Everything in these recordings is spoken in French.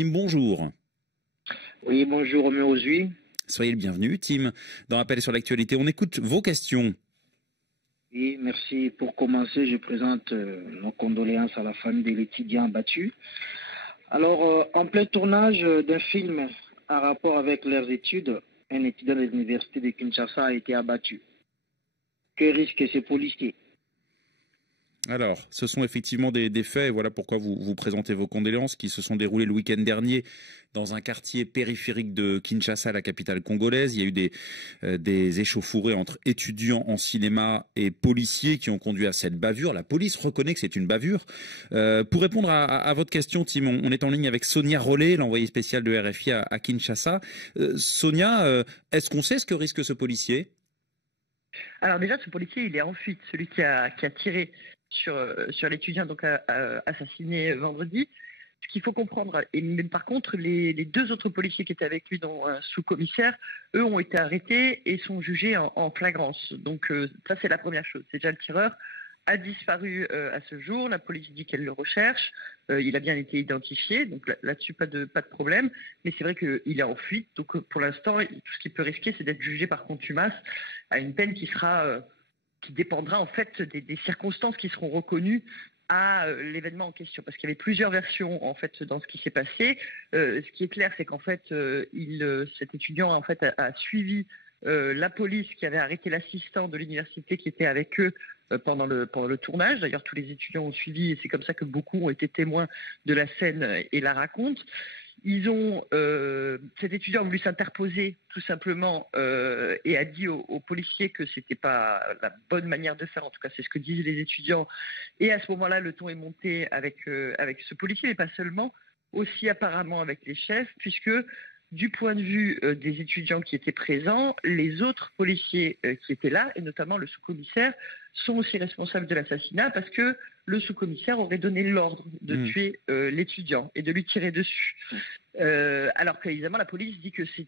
Tim, bonjour. Oui, bonjour Roméo Ozui. Soyez le bienvenu, Tim. Dans Rappel sur l'actualité, on écoute vos questions. Oui, merci. Pour commencer, je présente nos condoléances à la famille de l'étudiant abattu. Alors, en plein tournage d'un film en rapport avec leurs études, un étudiant de l'université de Kinshasa a été abattu. Que risquent ces policiers? Alors, ce sont effectivement des faits, et voilà pourquoi vous présentez vos condoléances, qui se sont déroulés le week-end dernier dans un quartier périphérique de Kinshasa, la capitale congolaise. Il y a eu des échauffourées entre étudiants en cinéma et policiers qui ont conduit à cette bavure. La police reconnaît que c'est une bavure. Pour répondre à votre question, Tim, on est en ligne avec Sonia Rollet, l'envoyée spéciale de RFI à Kinshasa. Sonia, est-ce qu'on sait ce que risque ce policier? Alors déjà, ce policier, il est en fuite, celui qui a tiré sur l'étudiant donc assassiné vendredi. Ce qu'il faut comprendre, mais par contre, les deux autres policiers qui étaient avec lui, dont un sous-commissaire, eux ont été arrêtés et sont jugés en flagrance. Donc ça, c'est la première chose. C'est déjà le tireur a disparu à ce jour. La police dit qu'elle le recherche. Il a bien été identifié, donc là-dessus pas de problème. Mais c'est vrai qu'il est en fuite. Donc pour l'instant, tout ce qu'il peut risquer, c'est d'être jugé par contumace à une peine qui dépendra en fait des circonstances qui seront reconnues à l'événement en question, parce qu'il y avait plusieurs versions en fait dans ce qui s'est passé. Ce qui est clair, c'est qu'en fait, cet étudiant en fait a suivi la police qui avait arrêté l'assistant de l'université qui était avec eux pendant le tournage. D'ailleurs, tous les étudiants ont suivi et c'est comme ça que beaucoup ont été témoins de la scène et la racontent. Cet étudiant a voulu s'interposer tout simplement et a dit aux policiers que c'était pas la bonne manière de faire. En tout cas, c'est ce que disent les étudiants. Et à ce moment-là, le ton est monté avec ce policier, mais pas seulement, aussi apparemment avec les chefs, puisque du point de vue des étudiants qui étaient présents, les autres policiers qui étaient là, et notamment le sous-commissaire, sont aussi responsables de l'assassinat parce que le sous-commissaire aurait donné l'ordre de tuer l'étudiant et de lui tirer dessus. Alors qu'évidemment, la police dit que c'est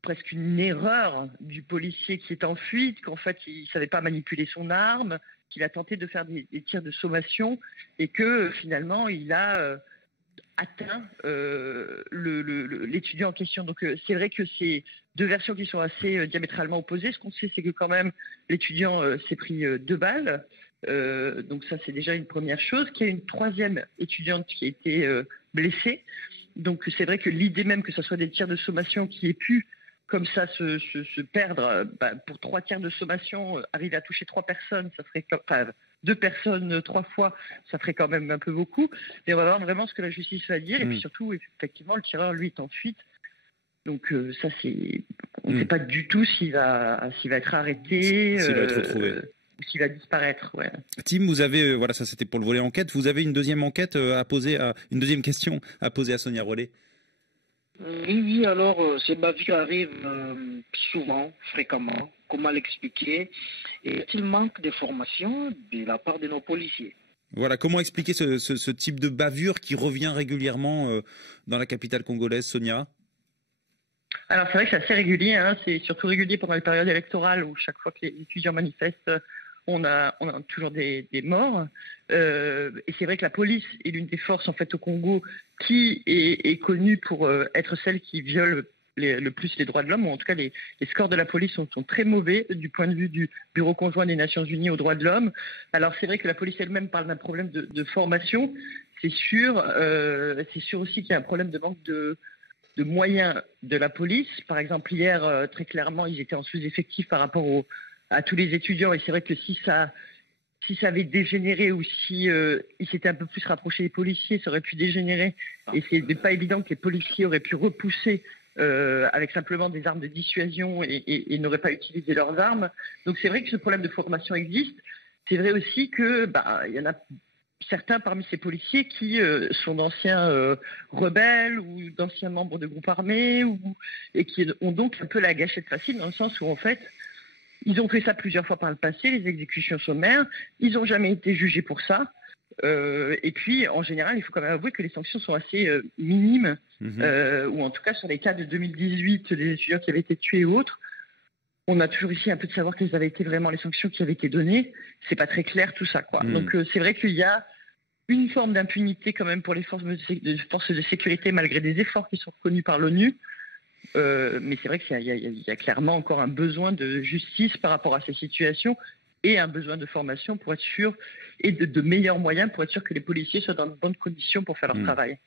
presque une erreur du policier qui est en fuite, qu'en fait, il ne savait pas manipuler son arme, qu'il a tenté de faire des tirs de sommation et que finalement, il a atteint l'étudiant en question. Donc c'est vrai que c'est deux versions qui sont assez diamétralement opposées. Ce qu'on sait, c'est que quand même l'étudiant s'est pris 2 balles. Donc ça, c'est déjà une première chose. Qu'il y a une troisième étudiante qui a été blessée. Donc c'est vrai que l'idée même que ce soit des tirs de sommation qui aient pu comme ça se perdre, pour 3 tirs de sommation, arriver à toucher 3 personnes, ça ferait 2 personnes 3 fois, ça ferait quand même un peu beaucoup. Mais on va voir vraiment ce que la justice va dire. Et puis surtout, effectivement, le tireur, lui, est en fuite. Donc ça, on ne sait pas du tout s'il va être arrêté, s'il va être retrouvé, ou s'il va disparaître. Ouais. Tim, vous avez, voilà, ça c'était pour le volet enquête. Vous avez une deuxième enquête une deuxième question à poser à Sonia Rollet. Oui, alors ces bavures arrivent souvent, fréquemment. Comment l'expliquer? Et est-il manque de formation de la part de nos policiers? Voilà, comment expliquer ce type de bavure qui revient régulièrement dans la capitale congolaise, Sonia? Alors c'est vrai que c'est assez régulier, hein. C'est surtout régulier pendant les périodes électorales où chaque fois que les étudiants manifestent, on a toujours des morts. Et c'est vrai que la police est l'une des forces en fait au Congo qui est connue pour être celle qui viole le plus les droits de l'homme, ou en tout cas les scores de la police sont très mauvais du point de vue du Bureau conjoint des Nations Unies aux droits de l'homme. Alors c'est vrai que la police elle-même parle d'un problème de formation, c'est sûr aussi qu'il y a un problème de manque de moyens de la police. Par exemple, hier, très clairement, ils étaient en sous-effectif par rapport à tous les étudiants, et c'est vrai que si ça avait dégénéré ou si il s'était un peu plus rapproché des policiers, ça aurait pu dégénérer. Et ce n'est pas évident que les policiers auraient pu repousser avec simplement des armes de dissuasion et n'auraient pas utilisé leurs armes. Donc c'est vrai que ce problème de formation existe. C'est vrai aussi que il y en a certains parmi ces policiers qui sont d'anciens rebelles ou d'anciens membres de groupes armés et qui ont donc un peu la gâchette facile, dans le sens où en fait ils ont fait ça plusieurs fois par le passé, les exécutions sommaires, ils n'ont jamais été jugés pour ça. Et puis, en général, il faut quand même avouer que les sanctions sont assez minimes, ou en tout cas sur les cas de 2018, des étudiants qui avaient été tués et autres. On a toujours ici un peu de savoir quelles avaient été vraiment les sanctions qui avaient été données. C'est pas très clair tout ça, quoi. Donc c'est vrai qu'il y a une forme d'impunité quand même pour les forces de sécurité, malgré des efforts qui sont reconnus par l'ONU. Mais c'est vrai qu'il y a clairement encore un besoin de justice par rapport à ces situations et un besoin de formation pour être sûr, et de meilleurs moyens pour être sûr que les policiers soient dans de bonnes conditions pour faire leur travail.